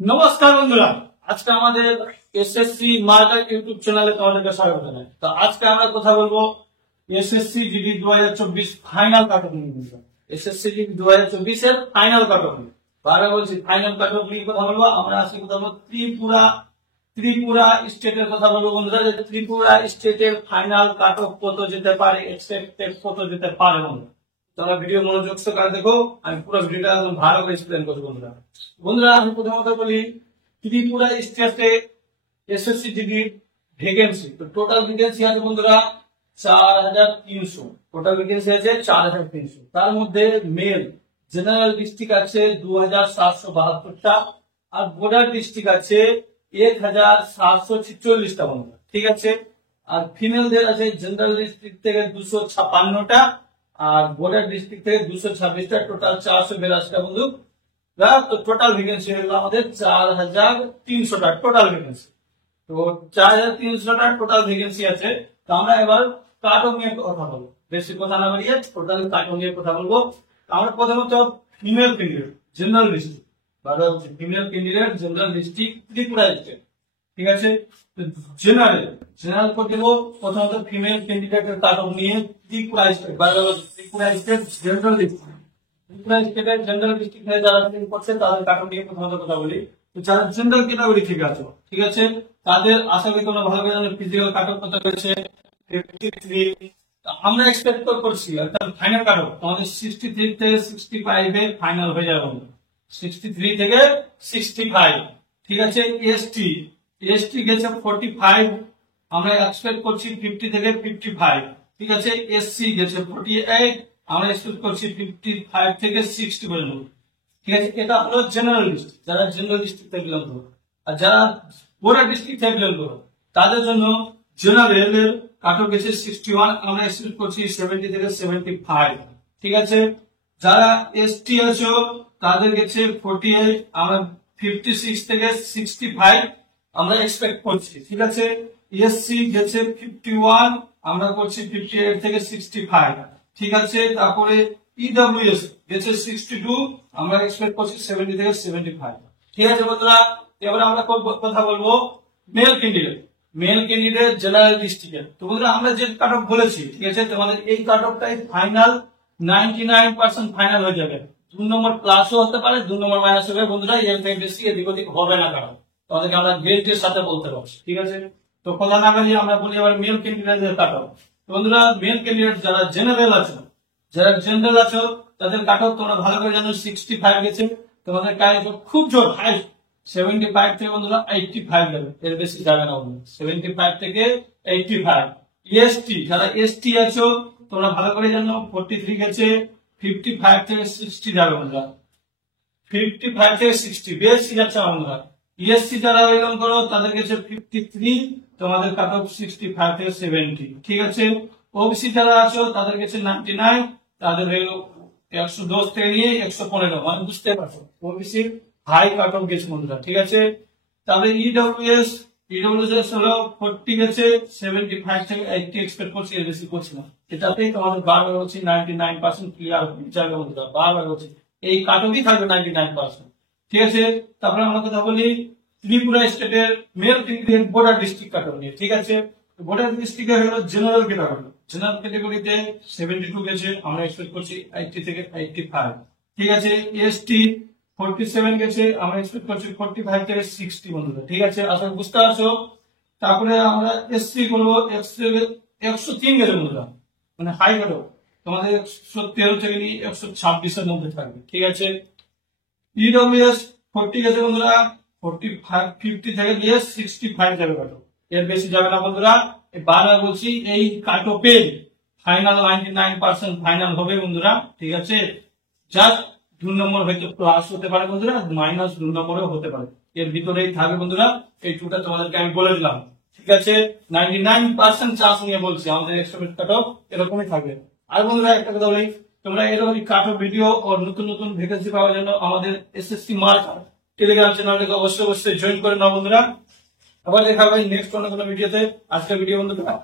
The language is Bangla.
নমস্কার বন্ধুরা, আজকে আমাদের এসএসসি মার্কার ইউটিউব চ্যানেলে তোমাদেরকে স্বাগত জানাই। তো আজকে আমরা কথা বলবো এসএসসি জিডি 2024 ফাইনাল কাটঅফ নিয়ে। এসএসসি জিডি 2024 এর ফাইনাল কাটঅফ নিয়ে বারবার বলছি, ফাইনাল কাটঅফ নিয়ে কথা বলবো। আমরা আজকে কথা বলবো ত্রিপুরা স্টেটের কথা বলবো বন্ধুরা। ত্রিপুরা স্টেটের ফাইনাল কাটঅফ কত যেতে পারে, এক্সপেক্টেড কত যেতে পারে বন্ধুরা। তোমরা ভিডিও মনোযোগ সহকারে দেখো, আমি পুরো ভিডিওটা একদম ভালো করে এক্সপ্লেন করবো বন্ধুরা। বন্ধুরা আমি প্রথমত বলি, ত্রিপুরা স্টেটে এসএসসি ডিগ্রির ভ্যাকেন্সি, তো টোটাল ভ্যাকেন্সি আছে বন্ধুরা 4300। টোটাল ভ্যাকেন্সি আছে 4300। তার মধ্যে মেল জেনারেল ডিস্ট্রিক্ট আছে 2772টা, আর বর্ডার ডিস্ট্রিক্ট আছে 1746টা বন্ধুরা, ঠিক আছে। আর ফিমেলদের আছে জেনারেল ডিস্ট্রিক্ট থেকে 256টা, আর বর্ডার ডিস্ট্রিক্ট থেকে 226টা, টোটাল 482টা বন্ধু। তো টোটাল ভ্যাকেন্সি হলো আমাদের 4300টা টোটাল ভ্যাকেন্সি। তো 4300টা টোটাল ভ্যাকেন্সি আছে। তো আমরা এবার কাটঅফ নিয়ে কথা বলবো, বেশি কথা না বাড়িয়ে টোটাল কাটঅফ নিয়ে কথা বলবো। আমরা প্রথমত female candidate general district, female candidate general district Tripura state, ঠিক আছে। জেনারেল করে দেবো। প্রথমত ফিমেল ক্যান্ডিডেটের কাটঅফ নিয়ে Tripura state, Tripura state general district, Tripura স্টেটের জেনারেল ডিস্ট্রিক্ট থেকে যারা করছে তাদের কাটঅফ নিয়ে প্রথমত কথা বলি। তো যারা জেনারেল ক্যাটাগরি থেকে আছে, ঠিক আছে, তাদের আশা করি তোমরা ভালো করে জানো ফিজিক্যাল কাটঅফ কত হয়েছে 53। আমরা এক্সপেক্ট করছি ফাইনাল কাটঅফ তোমাদের 63 থেকে 65 এ ফাইনাল হয়ে যাবে। 63 থেকে 65, ঠিক আছে। এসটি গেছে 45, আমরা এক্সপেক্ট করছি 50 থেকে 55, ঠিক আছে। এসসি গেছে 48, আমরা এক্সপেক্ট করছি 55 থেকে 60 পর্যন্ত, ঠিক আছে। এটা হলো জেনারেল ডিস্ট্রিক্ট, যারা জেনারেল ডিস্ট্রিক্ট থেকে বিলং করো। আর যারা বর্ডার ডিস্ট্রিক্ট থেকে বিলং করো তাদের জন্য জেনারেলের কাটঅফ গেছে 61, আমরা এক্সপেক্ট করছি 70 থেকে 75, ঠিক আছে। যারা এসটি আছো তাদের গেছে 48, আমরা 56 থেকে 65 আমরা এক্সপেক্ট করছি, ঠিক আছে। এসসি গেছে 51, আমরা করছি 58 থেকে 65, ঠিক আছে। তারপরে ইডব্লিউএস গেছে 62, আমরা এক্সপেক্ট করছি 70 থেকে 75, ঠিক আছে বন্ধুরা। এবার আমরা কথা বলবো মেল ক্যান্ডিডেট জেনারেল ডিস্ট্রিক্টের। তো বন্ধুরা আমরা যে কাটঅফ বলেছি, ঠিক আছে, তোমাদের এই কাটঅফটাই ফাইনাল 99% ফাইনাল হয়ে যাবে। 2 নম্বর প্লাসও হতে পারে, 2 নম্বর মাইনাস হবে বন্ধুরা, এর থেকে বেশি এদিক ওদিক হবে না কাটঅফ। তোমাদেরকে আমরা গ্রেডের সাথে বলতে পারছি, ঠিক আছে। তো কথা না বলি আমরা বলি এবার মেল ক্যান্ডিডেটের কাটঅফ। বন্ধুরা মেল ক্যান্ডিডেট যারা জেনারেল আছো তাদের কাটঅফ তোমরা ভালো করে জানো 65 গেছে। তোমাদের কাটঅফ খুব জোর হাই 75 থেকে বন্ধুরা 85 যাবে, এর বেশি যাবে না বন্ধুরা, 75 থেকে 85। যারা এসটি আছো তোমরা ভালো করে জানো 43 গেছে, 55 থেকে 60 যাবে বন্ধুরা, 55 থেকে 60 বেশি যাচ্ছে বন্ধুরা। ইএসসি যারা আবেদন করো তাদের কাছে 53, তোমাদের কাটঅফ 65 থেকে 70, ঠিক আছে। ওবিসি যারা আছো তাদের কাছে 99, তাদের হলো 110 থেকে নিয়ে 115, মানে বুঝতে পারছো ওবিসি হাই কাটঅফ গেছে বন্ধুরা, ঠিক আছে। তাহলে ইডব্লিউএস হলো 40 গেছে, 75 থেকে 80 এক্সপেক্ট করছি, এর বেশি করছি না। এটাতেই তোমাদের বারবার হচ্ছে 99% ক্লিয়ার যাবে বন্ধুরা, বারবার হচ্ছে এই কাটঅফই থাকবে 99%, ঠিক আছে। তারপরে আমরা কথা বলি ত্রিপুরা স্টেটের male candidate border district cutoff নিয়ে, ঠিক আছে। বর্ডার ডিস্ট্রিক্টে হলো জেনারেল ক্যাটাগরিতে 72 গেছে, আমরা এক্সপেক্ট করছি 80 থেকে 85, ঠিক আছে। এসটি 47 গেছে, আমরা এক্সপেক্ট করছি 45 থেকে 60 বন্ধুরা, ঠিক আছে। আশা বুঝতে পারছো। তারপরে আমরা এসসি করবো 103 গেছে বন্ধুরা, মানে হাই কাটঅফ তোমাদের 113 থেকে নিয়ে 126 এর মধ্যে থাকবে, ঠিক আছে। ইডব্লিউএস 40 গেছে বন্ধুরা, 50 থেকে নিয়ে 65 যাবে কাটঅফ, এর বেশি যাবে না বন্ধুরা। বারবার বলছি এই কাটঅফের ফাইনাল 99% ফাইনাল হবে বন্ধুরা, ঠিক আছে। জাস্ট 2 নম্বর হয়তো প্লাস হতে পারে বন্ধুরা, মাইনাস 2 নম্বরও হতে পারে, এর ভিতরেই থাকবে বন্ধুরা। এই টুটা তোমাদেরকে আমি বলে দিলাম, ঠিক আছে। 99% চান্স নিয়ে বলছি আমাদের এক্সপেক্টেড কাটঅফ এরকমই থাকবে। আর বন্ধুরা একটা কথা বলি, তোমরা এরকম কাটঅফ ভিডিও ও নতুন ভ্যাকেন্সি পাওয়ার জন্য আমাদের এসএসসি মার্কার টেলিগ্রাম চ্যানেলটাকে অবশ্যই জয়েন করে নাও বন্ধুরা। আবার দেখা হবে নেক্সট কোনো ভিডিওতে। আজকের ভিডিও বন্ধুরা